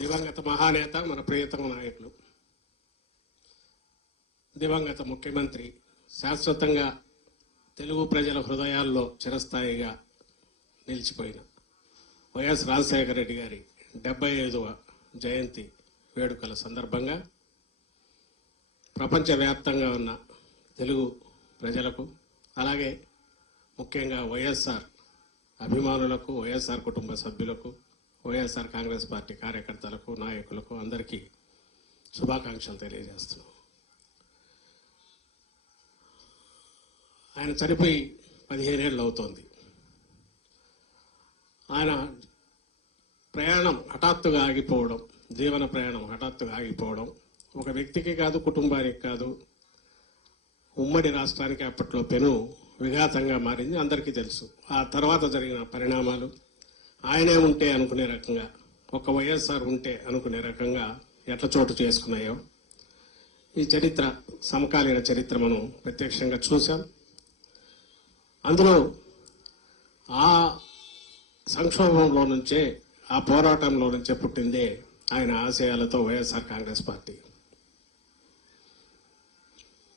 దివంగత మహానేత, మన ప్రియతమ నాయకులు, దివంగత ముఖ్యమంత్రి, శాశ్వతంగా తెలుగు ప్రజల హృదయాల్లో చిరస్థాయిగా నిలిచిపోయిన వైఎస్ రాజశేఖర రెడ్డి గారి 75వ జయంతి వేడుకల సందర్భంగా ప్రపంచవ్యాప్తంగా ఉన్న తెలుగు ప్రజలకు, అలాగే ముఖ్యంగా వైఎస్ఆర్ అభిమానులకు, వైఎస్ఆర్ కుటుంబ సభ్యులకు, వైఎస్ఆర్ కాంగ్రెస్ పార్టీ కార్యకర్తలకు, నాయకులకు అందరికీ శుభాకాంక్షలు తెలియజేస్తున్నాం. ఆయన చనిపోయి 15 ఏళ్ళు అవుతోంది. ఆయన ప్రయాణం హఠాత్తుగా ఆగిపోవడం, జీవన ప్రయాణం హఠాత్తుగా ఆగిపోవడం ఒక వ్యక్తికి కాదు, కుటుంబానికి కాదు, ఉమ్మడి రాష్ట్రానికి అప్పట్లో పెను విఘాతంగా మారింది, అందరికీ తెలుసు. ఆ తర్వాత జరిగిన పరిణామాలు ఆయనే ఉంటే అనుకునే రకంగా, ఒక వైఎస్ఆర్ ఉంటే అనుకునే రకంగా ఎట్ల చోటు చేసుకున్నాయో ఈ చరిత్ర, సమకాలీన చరిత్ర మనం ప్రత్యక్షంగా చూసాం. అందులో ఆ సంక్షోభంలో నుంచే, ఆ పోరాటంలో నుంచే పుట్టిందే ఆయన ఆశయాలతో వైఎస్ఆర్ కాంగ్రెస్ పార్టీ.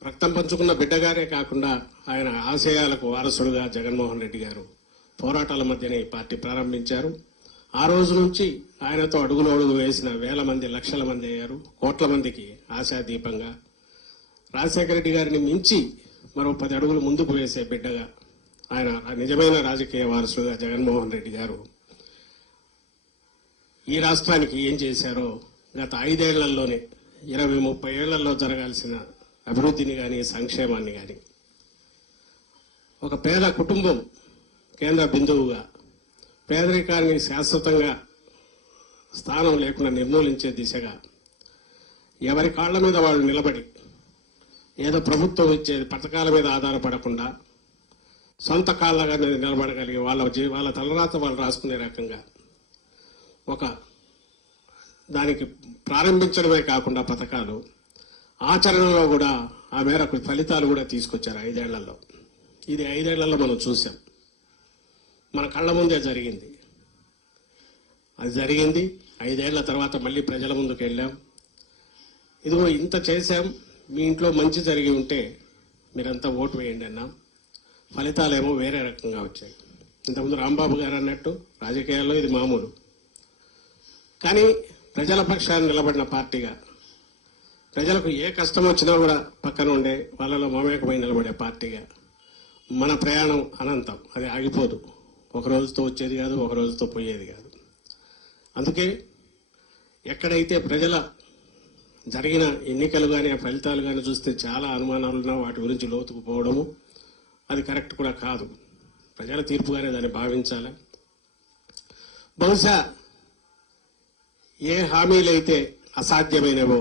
రక్తం పంచుకున్న బిడ్డగారే కాకుండా ఆయన ఆశయాలకు వారసుడుగా జగన్మోహన్ రెడ్డి గారు పోరాటాల మధ్యనే ఈ పార్టీ ప్రారంభించారు. ఆ రోజు నుంచి ఆయనతో అడుగులు అడుగు వేసిన వేల మంది, లక్షల మంది అయ్యారు. కోట్ల మందికి ఆశాదీపంగా రాజశేఖర రెడ్డి గారిని మించి మరో 10 అడుగులు ముందుకు వేసే బిడ్డగా ఆయన నిజమైన రాజకీయ వారసుడుగా జగన్మోహన్ రెడ్డి గారు ఈ రాష్ట్రానికి ఏం చేశారో గత 5 ఏళ్లలోనే 20-30 ఏళ్లలో జరగాల్సిన అభివృద్ధిని కానీ, సంక్షేమాన్ని కానీ, ఒక పేద కుటుంబం కేంద్ర బిందువుగా పేదరికాన్ని శాశ్వతంగా స్థానం లేకుండా నిర్మూలించే దిశగా ఎవరి కాళ్ల మీద వాళ్ళు నిలబడి, ఏదో ప్రభుత్వం ఇచ్చే పథకాల మీద ఆధారపడకుండా సొంత కాళ్ళగా నిలబడగలిగి వాళ్ళ తలరాత వాళ్ళు రాసుకునే రకంగా ఒక దానికి ప్రారంభించడమే కాకుండా పథకాలు ఆచరణలో కూడా ఆ మేరకు ఫలితాలు కూడా తీసుకొచ్చారు 5 ఏళ్లలో. ఇది 5 ఏళ్లలో మనం చూసాం, మన కళ్ళ ముందే జరిగింది. అది జరిగింది 5 ఏళ్ల తర్వాత మళ్ళీ ప్రజల ముందుకు వెళ్ళాం. ఇదిగో ఇంత చేశాం, మీ ఇంట్లో మంచి జరిగి ఉంటే మీరంతా ఓటు వేయండి అన్నాం. ఫలితాలేమో వేరే రకంగా వచ్చాయి. ఇంతకుముందు రాంబాబు గారు అన్నట్టు రాజకీయాల్లో ఇది మామూలు, కానీ ప్రజల పక్షాన్ని నిలబడిన పార్టీగా, ప్రజలకు ఏ కష్టం వచ్చినా కూడా పక్కన ఉండే వాళ్ళలో మమేకమై నిలబడే పార్టీగా మన ప్రయాణం అనంతం, అది ఆగిపోదు. ఒక రోజుతో వచ్చేది కాదు, ఒక రోజుతో పోయేది కాదు. అందుకే ఎక్కడైతే ప్రజల జరిగిన ఎన్నికలు కానీ, ఆ ఫలితాలు కానీ చూస్తే చాలా అనుమానాలున్నా వాటి గురించి లోతుకు పోవడము అది కరెక్ట్ కూడా కాదు. ప్రజల తీర్పుగానే దాన్ని భావించాలి. బహుశా ఏ హామీలైతే అసాధ్యమైనవో,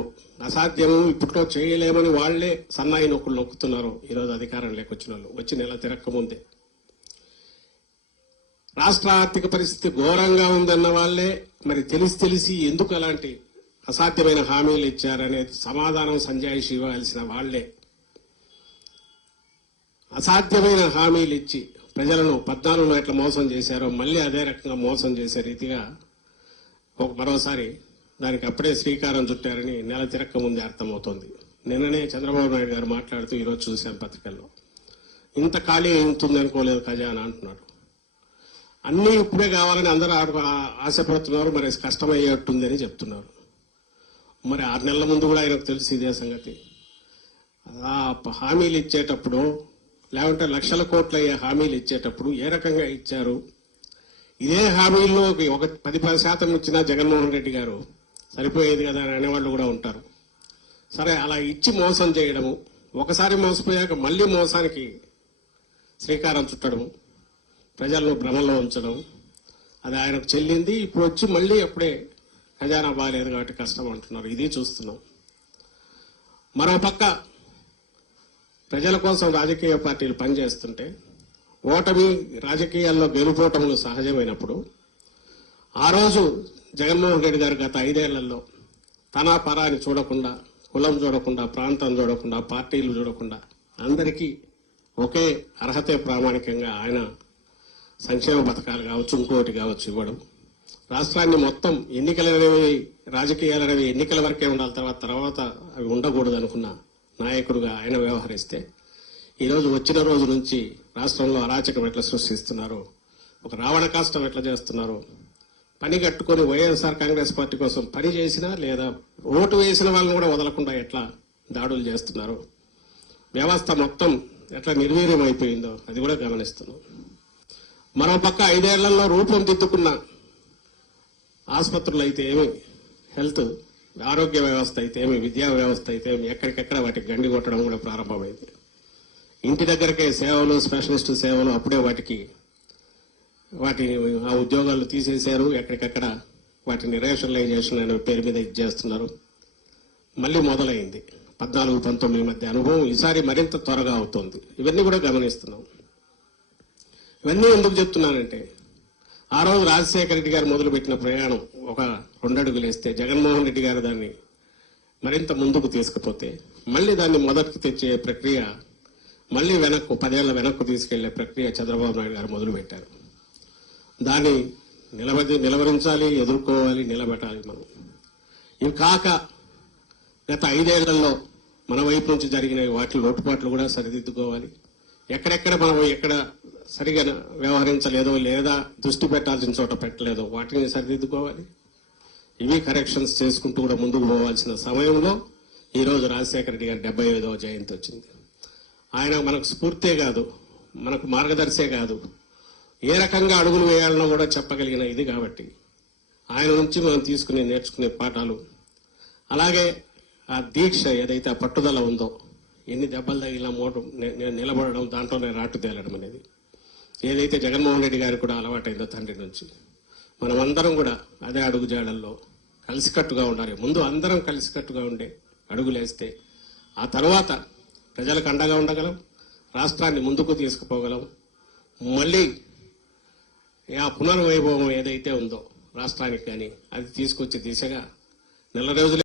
అసాధ్యము ఇప్పట్లో చేయలేమని వాళ్లే సన్నాయి నొక్కులు నొక్కుతున్నారు ఈరోజు అధికారం లేకొచ్చిన వాళ్ళు, వచ్చి నెల తిరక్కముందే. రాష్ట్ర ఆర్థిక పరిస్థితి ఘోరంగా ఉందన్న వాళ్లే మరి తెలిసి ఎందుకు అలాంటి అసాధ్యమైన హామీలు ఇచ్చారనేది సమాధానం సంజాయిషి ఇవ్వాల్సిన వాళ్లే అసాధ్యమైన హామీలు ఇచ్చి ప్రజలను 14లో ఎట్లా మోసం చేశారో మళ్ళీ అదే రకంగా మోసం చేసే రీతిగా మరోసారి దానికి అప్పుడే శ్రీకారం చుట్టారని నెల తిరక్క ముందే అర్థమవుతోంది. నిన్ననే చంద్రబాబు నాయుడు గారు మాట్లాడుతూ ఈరోజు చూశాను పత్రికల్లో, ఇంత ఖాళీ ఉంటుంది అనుకోలేదు ఖజానా అంటున్నాడు. అన్నీ ఇప్పుడే కావాలని అందరూ ఆశపడుతున్నారు, మరి కష్టమయ్యేట్టుందని చెప్తున్నారు. మరి 6 నెలల ముందు కూడా ఆయనకు తెలిసి ఇదే సంగతి. ఆ హామీలు ఇచ్చేటప్పుడు, లేకుంటే లక్షల కోట్ల అయ్యే హామీలు ఇచ్చేటప్పుడు ఏ రకంగా ఇచ్చారు? ఇదే హామీల్లో ఒక 10% ఇచ్చినా జగన్మోహన్ రెడ్డి గారు సరిపోయేది కదా అని అనేవాళ్ళు కూడా ఉంటారు. సరే, అలా ఇచ్చి మోసం చేయడము, ఒకసారి మోసపోయాక మళ్ళీ మోసానికి శ్రీకారం చుట్టడము, ప్రజలను భ్రమలో ఉంచడం, అది ఆయనకు చెల్లింది. ఇప్పుడు వచ్చి మళ్ళీ అప్పుడే ఖజానా బాగాలేదు కాబట్టి కష్టం అంటున్నారు. ఇది చూస్తున్నాం. మరోపక్క ప్రజల కోసం రాజకీయ పార్టీలు పనిచేస్తుంటే, ఓటమి రాజకీయాల్లో గెలుపోటములు సహజమైనప్పుడు, ఆ రోజు జగన్మోహన్ రెడ్డి గారు గత 5 ఏళ్లలో తన పరాన్ని చూడకుండా, కులం చూడకుండా, ప్రాంతం చూడకుండా, పార్టీలు చూడకుండా అందరికీ ఒకే అర్హతే ప్రామాణికంగా ఆయన సంక్షేమ పథకాలు కావచ్చు, ఇంకోటి కావచ్చు ఇవ్వడం, రాష్ట్రాన్ని మొత్తం ఎన్నికలనేవి రాజకీయాలనేవి ఎన్నికల వరకే ఉండాలి, తర్వాత అవి ఉండకూడదు అనుకున్న నాయకుడుగా ఆయన వ్యవహరిస్తే ఈరోజు వచ్చిన రోజు నుంచి రాష్ట్రంలో అరాచకం ఎట్లా సృష్టిస్తున్నారు, ఒక రావణ కాష్టం ఎట్లా చేస్తున్నారు, పని కట్టుకొని వైఎస్ఆర్ కాంగ్రెస్ పార్టీ కోసం పని చేసినా లేదా ఓటు వేసిన వాళ్ళని కూడా వదలకుండా ఎట్లా దాడులు చేస్తున్నారు, వ్యవస్థ మొత్తం ఎట్లా నిర్వీర్యం అయిపోయిందో అది కూడా గమనిస్తున్నాం. మరో పక్క 5 ఏళ్లలో రూపం దిద్దుకున్న ఆసుపత్రులు అయితే ఏమి, హెల్త్ ఆరోగ్య వ్యవస్థ అయితే ఏమి, విద్యా వ్యవస్థ అయితే ఏమి, ఎక్కడికెక్కడ వాటికి గండి కొట్టడం కూడా ప్రారంభమైంది. ఇంటి దగ్గరకే సేవలు, స్పెషలిస్ట్ సేవలు అప్పుడే వాటి ఆ ఉద్యోగాలు తీసేశారు. ఎక్కడికక్కడ వాటిని రేషనలైజేషన్ అనే పేరు మీద ఇచ్చేస్తున్నారు. మళ్ళీ మొదలైంది 14-19 మధ్య అనుభవం ఈసారి మరింత త్వరగా అవుతోంది. ఇవన్నీ కూడా గమనిస్తున్నాం. ఇవన్నీ ఎందుకు చెప్తున్నానంటే ఆ రోజు రాజశేఖర రెడ్డి గారు మొదలుపెట్టిన ప్రయాణం ఒక 2 అడుగులు వేస్తే జగన్మోహన్ రెడ్డి గారు దాన్ని మరింత ముందుకు తీసుకుపోతే మళ్ళీ దాన్ని మొదటికి తెచ్చే ప్రక్రియ, మళ్ళీ 10 ఏళ్ల వెనక్కు తీసుకెళ్లే ప్రక్రియ చంద్రబాబు నాయుడు గారు మొదలుపెట్టారు. దాన్ని నిలవరించాలి, ఎదుర్కోవాలి, నిలబెట్టాలి మనం. ఇవి కాక గత 5 ఏళ్లలో మన వైపు నుంచి జరిగిన వాటి లోటుపాట్లు కూడా సరిదిద్దుకోవాలి. ఎక్కడెక్కడ మనం ఎక్కడ సరిగా వ్యవహరించలేదో లేదా దృష్టి పెట్టాల్సిన చోట పెట్టలేదో వాటిని సరిదిద్దుకోవాలి. ఇవి కరెక్షన్స్ చేసుకుంటూ కూడా ముందుకు పోవాల్సిన సమయంలో ఈరోజు రాజశేఖర రెడ్డి గారి 75వ జయంతి వచ్చింది. ఆయన మనకు స్ఫూర్తే కాదు, మనకు మార్గదర్శే కాదు, ఏ రకంగా అడుగులు వేయాలనో కూడా చెప్పగలిగిన ఇది కాబట్టి ఆయన నుంచి మనం నేర్చుకునే పాఠాలు, అలాగే ఆ దీక్ష ఏదైతే ఆ పట్టుదల ఉందో, ఎన్ని దెబ్బలు తగిలిన నిలబడడం, దాంట్లోనే రాటు తేలడం అనేది ఏదైతే జగన్మోహన్ రెడ్డి గారికి కూడా అలవాటైందో తండ్రి నుంచి, మనమందరం కూడా అదే అడుగు జాడల్లో కలిసికట్టుగా ఉండాలి. ముందు అందరం కలిసికట్టుగా ఉండే అడుగులేస్తే ఆ తర్వాత ప్రజలకు అండగా ఉండగలం, రాష్ట్రాన్ని ముందుకు తీసుకుపోగలం. మళ్ళీ ఆ పునర్వైభవం ఏదైతే ఉందో రాష్ట్రానికి కానీ అది తీసుకొచ్చే దిశగా నెల రోజులు